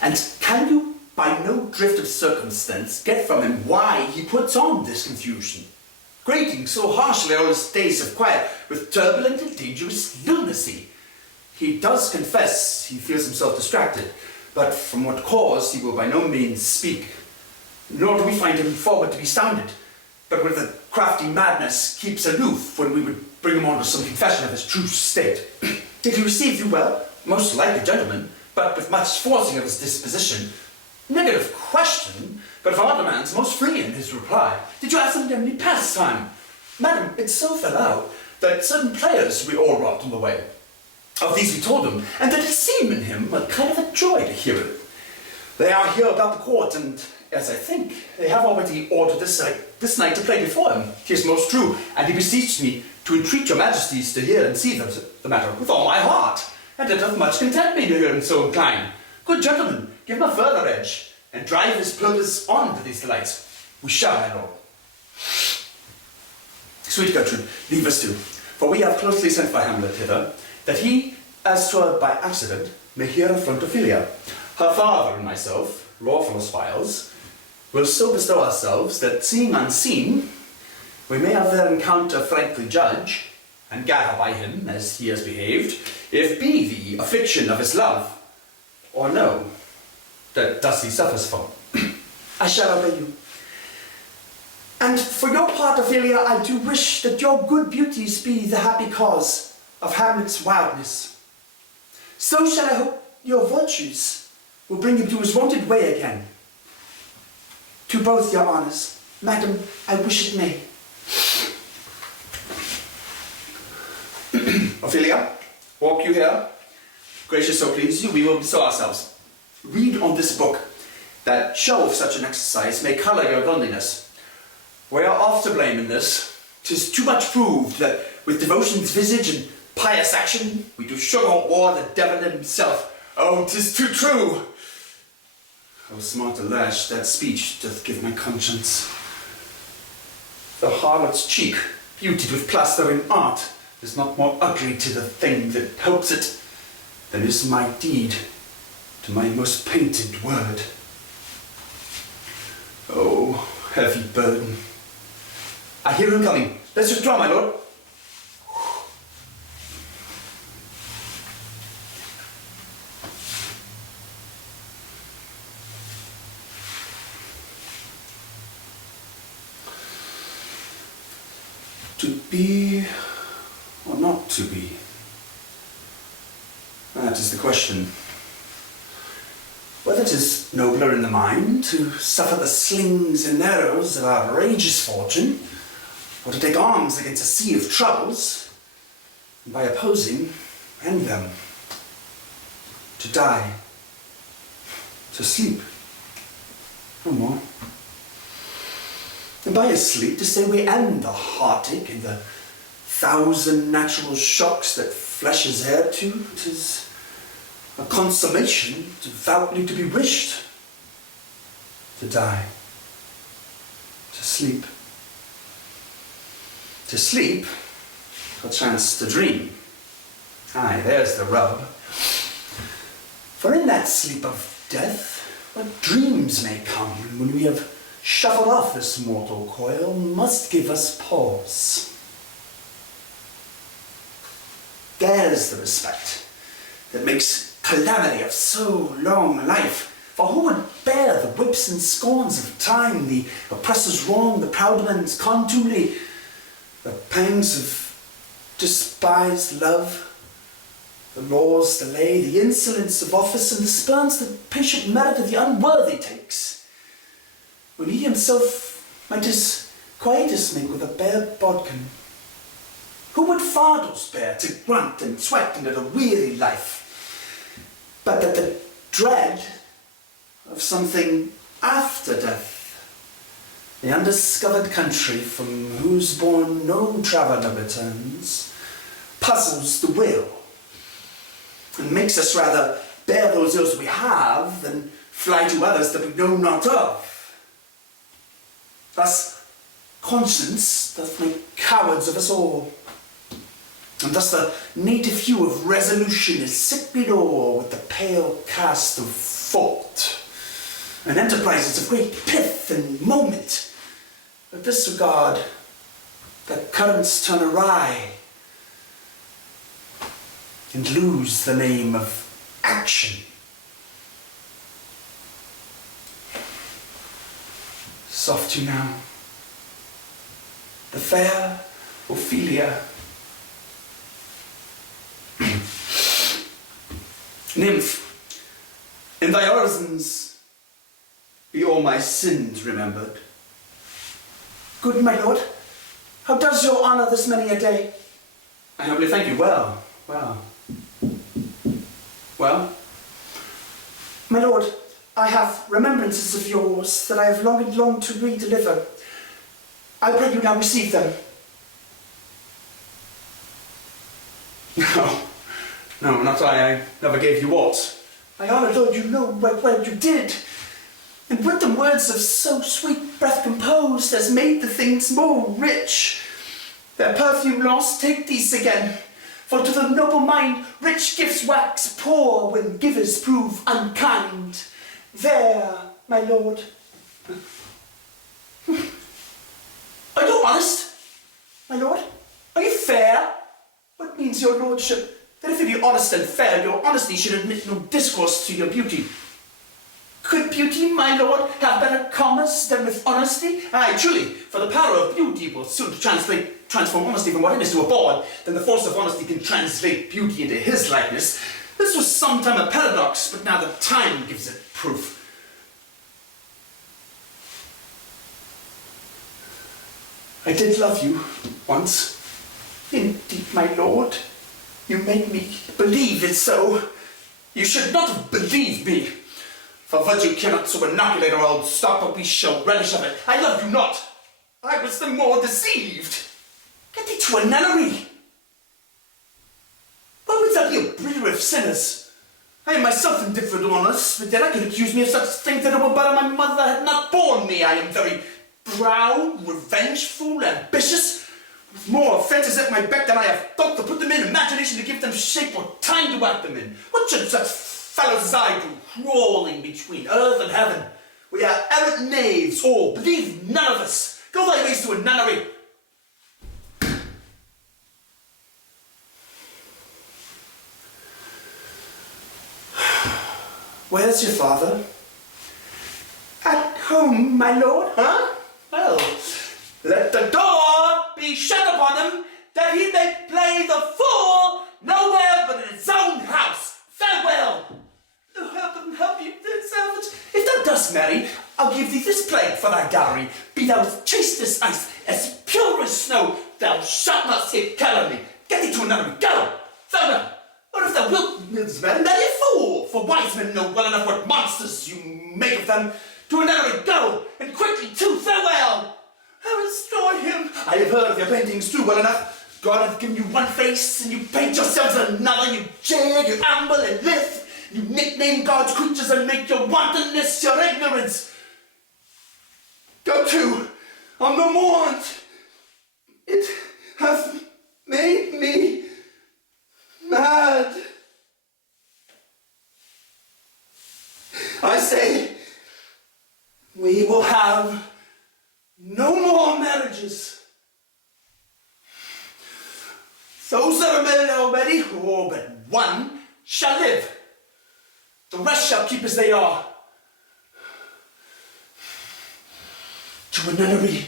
And can you, by no drift of circumstance, get from him why he puts on this confusion, grating so harshly all his days of quiet with turbulent and dangerous lunacy? He does confess he feels himself distracted, but from what cause he will by no means speak. Nor do we find him forward to be sounded, but with a crafty madness keeps aloof when we would bring him on to some confession of his true state. Did he receive you well? Most like a gentleman, but with much forcing of his disposition. Negative question, but if our demands most free in his reply. Did you ask him any pastime? Madam, it so fell out that certain players we all brought on the way. Of these we told him, and that it seemed in him a kind of a joy to hear it. They are here about the court, and as I think, they have already ordered this night to play before him. 'Tis most true, and he beseeched me to entreat your majesties to hear and see the matter with all my heart, and it doth much content me to hear him so inclined. Good gentlemen, give him a further edge, and drive his purpose on to these delights. We shall, my lord. Sweet Gertrude, leave us too, for we have closely sent for Hamlet hither, that he, as 'twere by accident, may hear affront Ophelia. Her father and myself, lawful as files, will so bestow ourselves that, seeing unseen, we may of their encounter frankly judge, and gather by him, as he has behaved, if be the affliction of his love, or no, that thus he suffers from. I shall obey you. And for your part, Ophelia, I do wish that your good beauties be the happy cause of Hamlet's wildness. So shall I hope your virtues will bring him to his wonted way again. To both your honours, madam, I wish it may. Ophelia, walk you here. Gracious, so please you, we will bestow ourselves. Read on this book, that show of such an exercise may colour your loneliness. We are oft to blame in this. 'Tis too much proved that with devotion's visage and pious action, we do sugar o'er the devil himself. Oh, 'tis too true! How smart a lash that speech doth give my conscience. The harlot's cheek, beautied with plastering art, is not more ugly to the thing that helps it than is my deed to my most painted word. Oh, heavy burden. I hear him coming. Let's withdraw, my lord. To be or not to be? That is the question. Whether it is nobler in the mind to suffer the slings and arrows of outrageous fortune, or to take arms against a sea of troubles, and by opposing, end them. To die. To sleep. No more. And by his sleep to say we end the heartache and the thousand natural shocks that flesh is heir to, 'tis a consummation devoutly to be wished. To die. To sleep. To sleep, perchance to dream. Aye, there's the rub. For in that sleep of death, what dreams may come when we have shuffled off this mortal coil must give us pause. There's the respect that makes calamity of so long life. For who would bear the whips and scorns of time, the oppressor's wrong, the proud man's contumely, the pangs of despised love, the law's delay, the insolence of office, and the spurns that patient merit of the unworthy takes, when he himself might his quietus make with a bare bodkin? Who would fardels bear to grunt and sweat under a weary life, but that the dread of something after death, the undiscovered country from whose bourne no traveller returns, puzzles the will, and makes us rather bear those ills we have than fly to others that we know not of. Thus conscience doth make cowards of us all, and thus the native hue of resolution is sicklied o'er with the pale cast of fought, and enterprises of great pith and moment. But disregard that currents turn awry and lose the name of action. Soft you now, the fair Ophelia. Nymph, in thy orisons be all my sins remembered. Good my lord, how does your honour this many a day? I humbly thank you. Well. My lord, I have remembrances of yours that I have long and longed to re-deliver. I pray you now receive them. No, not I never gave you aught. My honour lord, you know right well you did. And with them words of so sweet breath composed as made the things more rich. Their perfume lost, take these again. For to the noble mind rich gifts wax poor when givers prove unkind. There, my lord. Are you honest? My lord, are you fair? What means your lordship? That if you be honest and fair, your honesty should admit no discourse to your beauty. Could beauty, my lord, have better commerce than with honesty? Aye, truly, for the power of beauty will soon transform honesty from what it is to a bawd, then the force of honesty can translate beauty into his likeness. This was sometime a paradox, but now the time gives it proof. I did love you once. Indeed, my lord. You made me believe it so. You should not have believed me. For virtue cannot so inoculate our old stock, but we shall relish of it. I love you not. I was the more deceived. Get thee to a nunnery. Why would that be a breeder of sinners? I am myself indifferent or honest, but yet I could accuse me of such things that it were better my mother had not borne me. I am very proud, revengeful, ambitious, with more offences at my beck than I have thought to put them in, imagination to give them shape, or time to act them in. What should such fellows as I do, crawling between earth and heaven? We are errant knaves, all, believe none of us. Go thy ways to a nunnery. Where's your father? At home, my lord. Huh? Well, let the door be shut upon him, that he may play the fool nowhere but in his own house. Farewell. Help you, servant. If thou dost marry, I'll give thee this plate for thy dowry. Be thou as chaste as ice, as pure as snow. Thou shalt not say calumny. Get thee to another. Go. Farewell. Or if thou wilt marry a fool, for wise men know well enough what monsters you make of them. To another go, and quickly too. Farewell. I will destroy him. I have heard of your paintings too well enough. God hath given you one face, and you paint yourselves another. You jeer, you amble and lift. You nickname God's creatures and make your wantonness your ignorance. Go to, I'm no more. It hath made me mad. I say, we will have no more marriages. Those that are married already, oh, but one shall live. The rest shall keep as they are. To a nunnery.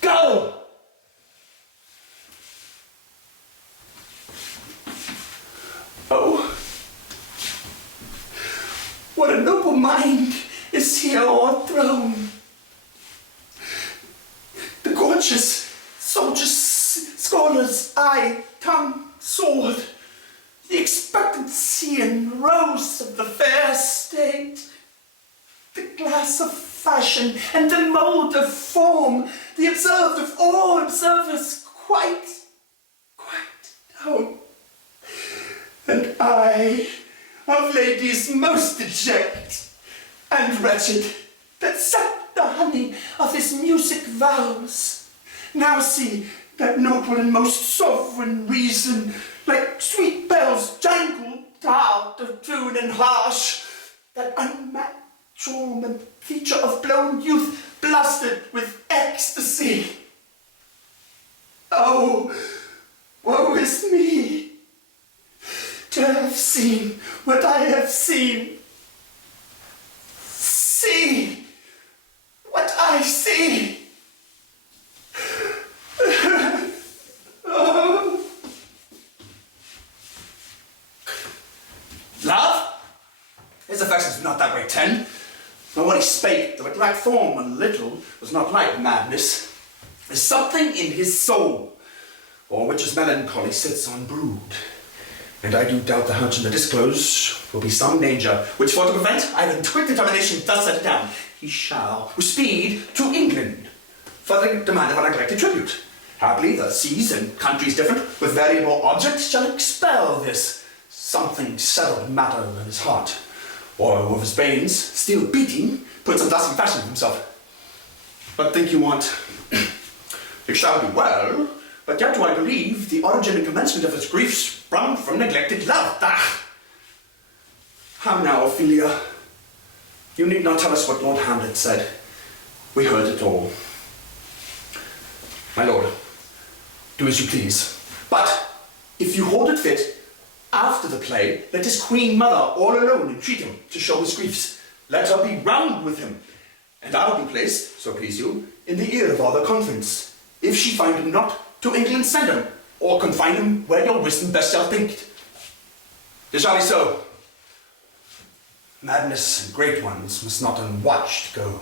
Go! Oh, what a noble mind is here o'erthrown. The gorgeous soldiers, scholars, eye, tongue, sword, the expectancy and rose of the fair state, the glass of fashion and the mould of form, the observed of all observers quite known. And I, of ladies most deject and wretched, that sucked the honey of his music vows, now see that noble and most sovereign reason, like sweet bells jangled out of tune and harsh, that unmatched charm and feature of blown youth blasted with ecstasy. Oh, woe is me, to have seen what I have seen. See what I see. Oh. Love? His affections were not that way, 10. But when he spake, though it lacked form a little, was not like madness. There's something in his soul, o'er which his melancholy sits on brood. And I do doubt the hunch in the disclose will be some danger, which for to prevent, I have in quick determination thus set it down. He shall, with speed, to England, for the demand of a neglected tribute. Happily, the seas and countries different, with variable objects, shall expel this something settled matter in his heart, or with his veins still beating, puts some dusty fashion of himself. But think you want, it shall be well, but yet do I believe the origin and commencement of his grief sprung from neglected love. Ah! How now, Ophelia? You need not tell us what Lord Hamlet said. We heard it all. My lord, do as you please. But if you hold it fit, after the play, let his queen mother all alone entreat him to show his griefs. Let her be round with him, and I will be placed, so please you, in the ear of all the conference. If she find him not, to England send him, or confine him where your wisdom best shall think it. It shall be so. Madness and great ones must not unwatched go.